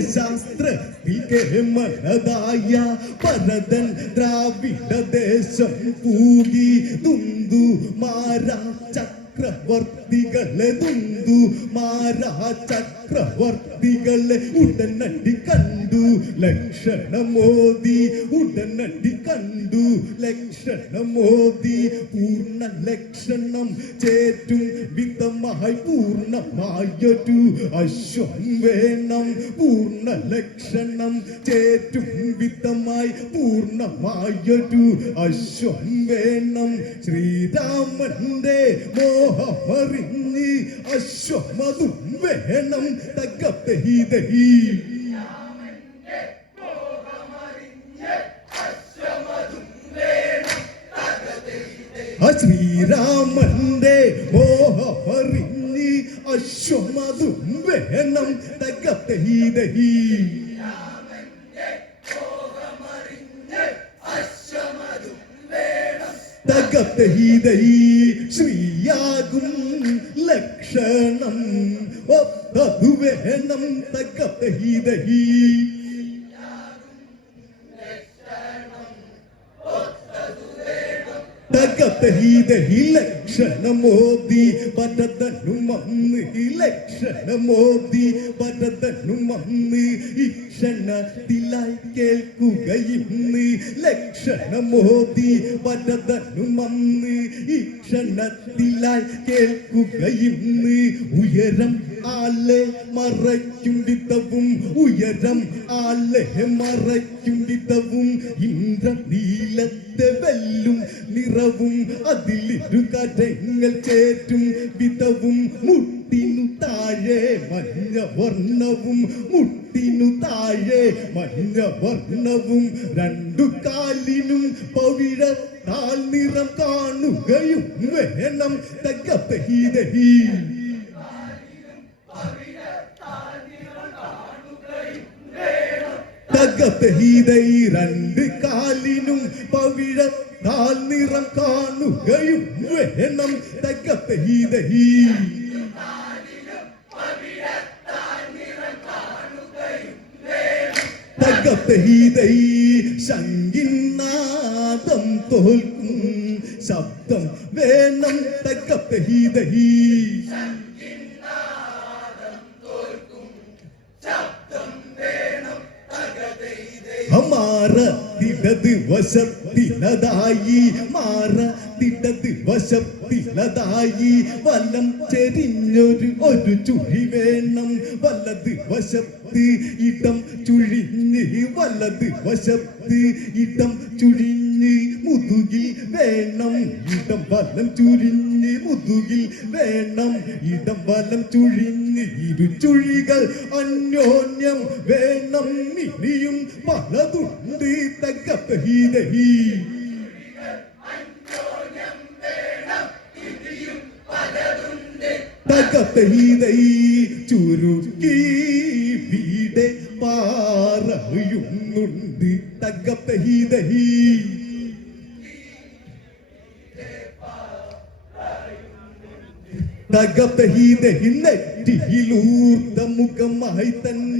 ശാസ്ത്രത്തിൽ മനതായ പരതൻ ദ്രാവിഡ ദേശം പൂകി തുന്തു. Mara ചക്രവർത്തികളെ തുന്തു. Mara ചക്രവർത്തികളെ ഉടനടി കണ്ടു. ലക്ഷണമോദി ഉടനടി കണ്ടു. ലക്ഷണമോദി പൂർണ ലക്ഷണം ചേറ്റും വിധമായി പൂർണമായൊരു അശ്വം വേണം. പൂർണ ലക്ഷണം ചേറ്റും വിധമായി പൂർണമായൊരു അശ്വം വേണം. ശ്രീരാമന്റെ മോഹമറിഞ്ഞ് അശ്വമതും വേണം. തകത്തെ ഹീതഹീ ശ്രീരാമന്റെ മോഹമറിഞ്ഞ് അശ്വമതും വേണം തകത്തെ ഹീതഹീ തകത്തെ ശ്രീയാകും ലക്ഷണം ഒത്തതു വേണം തകത്തെ ഹീതഹീ തകതഹീതഹി ലക്ഷണമോദി പരതനു മന്ന് ലക്ഷണമോദി പരതനു മന്ന് ഇക്ഷണത്തിലായി കേൾക്കുകയിന്ന് ലക്ഷണമോദി പരതനു മന്ന് ഇക്ഷണത്തിലായി കേൾക്കുകയിന്ന് ഉയരം ആലെ മറയ്ക്കും ഉയരം ആലെ മറയ്ക്കും ഇന്ദ്രനീലത്തെ വെല്ലും നിറവും അതിലിരു കരങ്ങൾ ചേറ്റും വിധവും മുട്ടിനു താഴെ മഞ്ഞ വർണവും മുട്ടിനു താഴെ മഞ്ഞ വർണവും രണ്ടു കാലിനും പവിഴ താൽ നിറം കാണുകയും വേണം തകതഹീതഹീ തകതഹീതൈ രണ്ട് കാലിനും പവിഴ താൽ നിറം കാണുകയും വേണം. തകതഹീതഹീ തകതഹീതൈ ശങ്കിന്നാദം തോൽക്കും. ശബ്ദം വേണം തകതഹീതഹീ തിടത് വശത്തിലതായി മാറ തിടത് ദിവസത്തിലതായി വലം ചെരിഞ്ഞൊരു ഒരു ചുഴി വേണം. വലത് വശത്ത് ഇടം ചുഴിഞ്ഞ് വലത് വശത്ത് ഇടം ചുഴിഞ്ഞ് മുതുകിൽ വേണം ഇടം വലം ചുരിഞ്ഞ് മുതുകിൽ വേണം ഇടം വലം ചുഴിഞ്ഞ് ഇരു ചുഴികൾ അന്യോന്യം വേണം. ഇനിയും പലതുണ്ട് തകതഹീതഹീ തകതഹീതൈ ചുരുക്കി വീടെ പാറയുന്നുണ്ട് തകതഹീതഹീ ൂർത്ത മുഖമായി തന്നെ.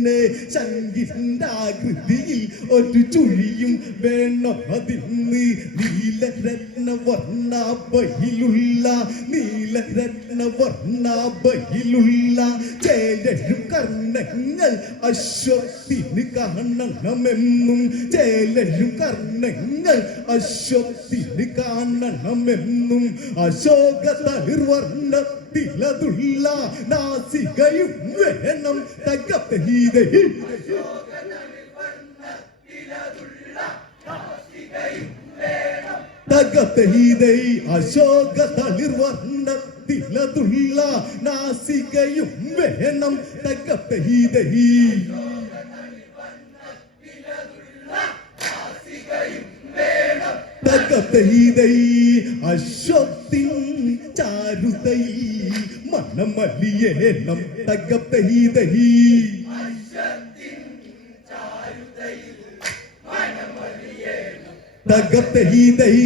ശങ്കിന്റെ ആകൃതിയിൽ ഒരു ചുഴിയും വേണം. അതിന്ന് നീലരത്ന വർണാഭയിലുള്ള നീലരത്ന വർണാഭയിലുള്ള ചേലഴും കർണങ്ങൾ അശ്വത്തിന് കാണണമെന്നും ചേലഴും കർണങ്ങൾ അശ്വത്തിന് കാണണമെന്നും അശോക തളിർവർണത്തിലതുള്ള നാസികയും വേണം. തകതഹീതയിൽ തകതഹീതൈ അശോക തളിർവർണത്തിലതുള്ള നാസികയും വേണം തകതഹീതഹീ തകതഹീതൈ അശ്വത്തിൻ ചാരുതൈ മനമലിയേനം തകതഹീതഹീ തകത്തഹീതൈ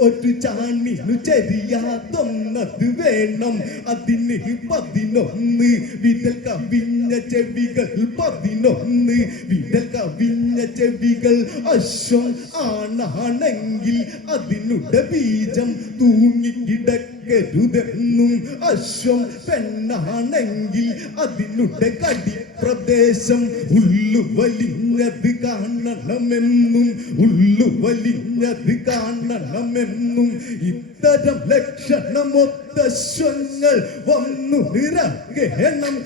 ഒരു ചാണിനു ചരിയാതൊന്നത് വേണം. അതിന് പതിനൊന്ന്. വിരൽ കവിഞ്ഞ ചെവികൾ പതിനൊന്ന്. വിരൽ കവിഞ്ഞ ചെവികൾ അശ്വം ആണാണെങ്കിൽ അതിനുടെ ബീജം തൂങ്ങിക്കിടക്കരുതെന്നും അശ്വം പെണ്ണാണെങ്കിൽ അതിനുടെ കടി പ്രദേശം ഉള്ളു വലിഞ്ഞത് കാണണമെന്നും ഉള്ളു വലിഞ്ഞത് കാണണമെന്നും. ഇത്തരം ലക്ഷണമൊത്ത സ്വങ്ങൾ വന്നു നിറകേണം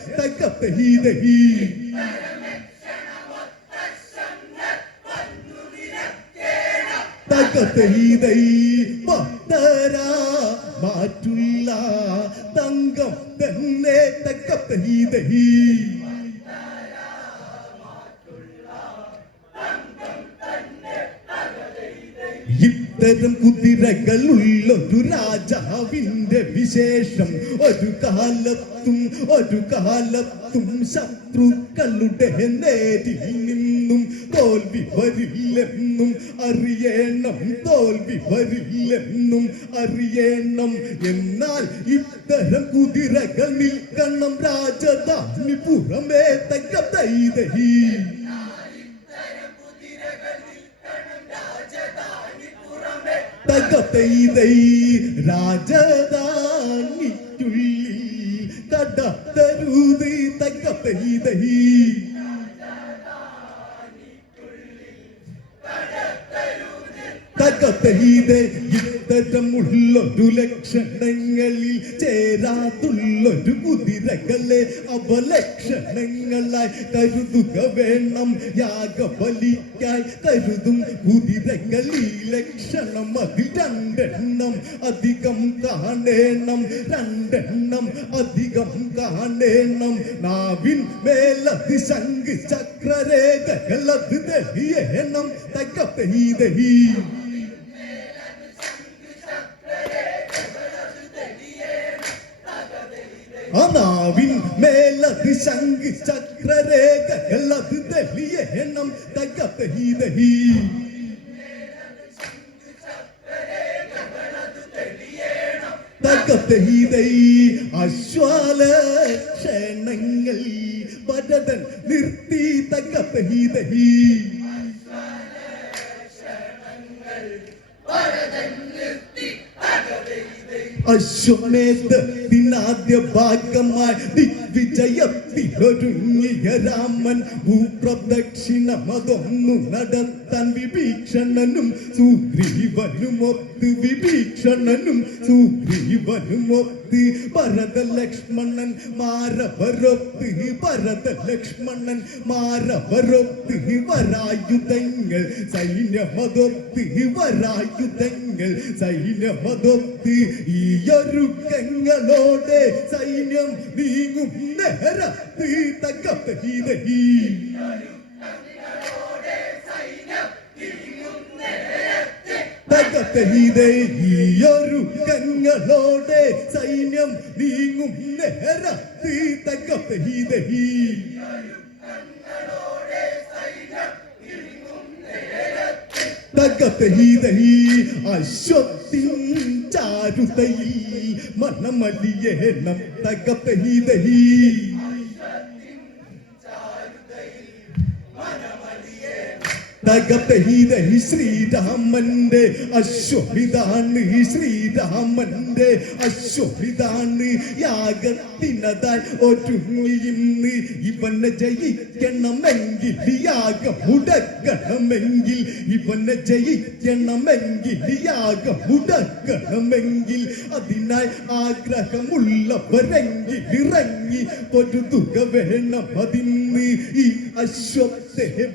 തകതൈതൈ മാറ്റുള്ള തങ്കം തന്നെ തകതൈതൈ ഇത്തരം കുതിരകളുള്ളൊരു രാജാവിന്റെ വിശേഷം. ഒരു കാലത്തും ഒരു കാലത്തും ശത്രുക്കളുടെ നേരിൽ നിന്നും തോൽവി വരില്ലെന്നും അറിയണം തോൽവി വരില്ലെന്നും അറിയണം. എന്നാൽ ഇത്തരം കുതിരകൾ നിൽക്കണം രാജധാനി പുറമേ തകതൈതഹീ തകതൈതൈ രാജധാനിക്കുള്ളിൽ കടത്തരുത് തകതൈതൈ തകതൈത് ഇത്തരമുള്ളൊരു ലക്ഷണങ്ങളിൽ ചേരാതുള്ളൊരു കുതിരകളെ അവലക്ഷണങ്ങളായി കരുതുക വേണം. യാഗബലിക്കായി കരുതും കുതിരകൾ ഈ ലക്ഷണം അതിൽ രണ്ടെണ്ണം അധികം കാണേണം. രണ്ടെണ്ണം അധികം കാണേണം. നാവിൻ മേലത് ശംഖ് ചക്രരേഖകൾ അത് തെളിയണം. തകപ്പെയ്തീ അനാവിൻ മേലത് ശംഖ് ചക്രരേഖകൾ അത് തെളിയണം തകപ്പെയ്തീ തകപ്പെയ്തൈ അശ്വാലക്ഷണങ്ങൾ ഭരതൻ നിർത്തി തകപ്പെയ്തൈ അശ്വമേധത്തിനാദ്യ ഭാഗമായി വിജയത്തിലൊരുങ്ങിയ രാമൻ ഭൂപ്രദക്ഷിണമതൊന്നു നടത്താൻ വിഭീഷണനും സുഗ്രീവനുമൊത്ത് വിഭീഷണനും സുഗ്രീവനുമൊത്ത് ഭരത ലക്ഷ്മണൻ മാരവരൊത്ത് ഭരത ലക്ഷ്മണൻ മാരവരൊത്ത് വരായുധങ്ങൾ സൈന്യമതൊത്ത് വരായുധങ്ങൾ സൈന്യമതൊത്ത് ഈയൊരുക്കങ്ങളോടെ സൈന്യം നീങ്ങും. നേരത്ത് തകപ്പീതീ തകപ്പീതേ കങ്ങളോടെ സൈന്യം നീങ്ങും. നേരത്ത് തകപ്പീതീ തകതഹീതഹീ അശ്വത്തിൻ ചാരുതയിൽ മനമലിയേണം തകതഹീതഹീ തകതഹീതഹി ശ്രീരാമന്റെ. അശ്വമിതാണ് ശ്രീരാമന്റെ. അശ്വമിതാണ് യാഗത്തിനതാൽ ഒരുങ്ങിയിന്ന് ഇവനെ ജയിക്കണമെങ്കിൽ യാഗം ഇവനെ ജയിക്കണമെങ്കിൽ യാഗം മുടക്കണമെങ്കിൽ. ആഗ്രഹമുള്ളവരെങ്കിൽ ഇറങ്ങി. പൊരുതുക വേണം അതിന്ന്. ഈ അശ്വത്തെ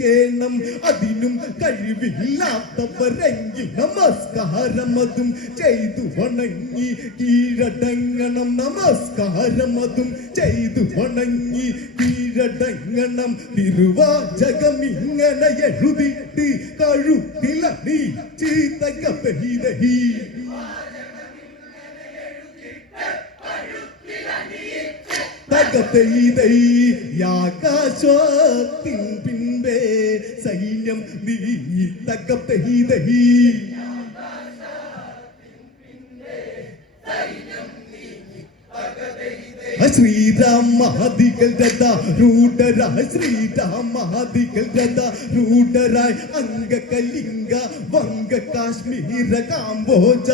ബന്ധിക്കേണം അതിനും കഴിവില്ലാത്തവരെങ്കിൽ നമസ്കാരം അതും ചെയ്തു വണങ്ങി. കീഴടങ്ങണം. നമസ്കാരം അതും ചെയ്തു വണങ്ങി. കീഴടങ്ങണം. തിരുവാചകം ഇങ്ങനെ എഴുതിട്ട് കഴുത്തില നീ തകതൈതൈ യാകാശത്തിൻ പിൻപേ സൈന്യം നീ തകതൈതൈ ശ്രീരാം മഹാദികൾ രൂഢരായ ശ്രീരാം മഹാദികൾ രൂഢരായ അംഗ കലിംഗ വംഗ കാശ്മീര കാമ്പോജ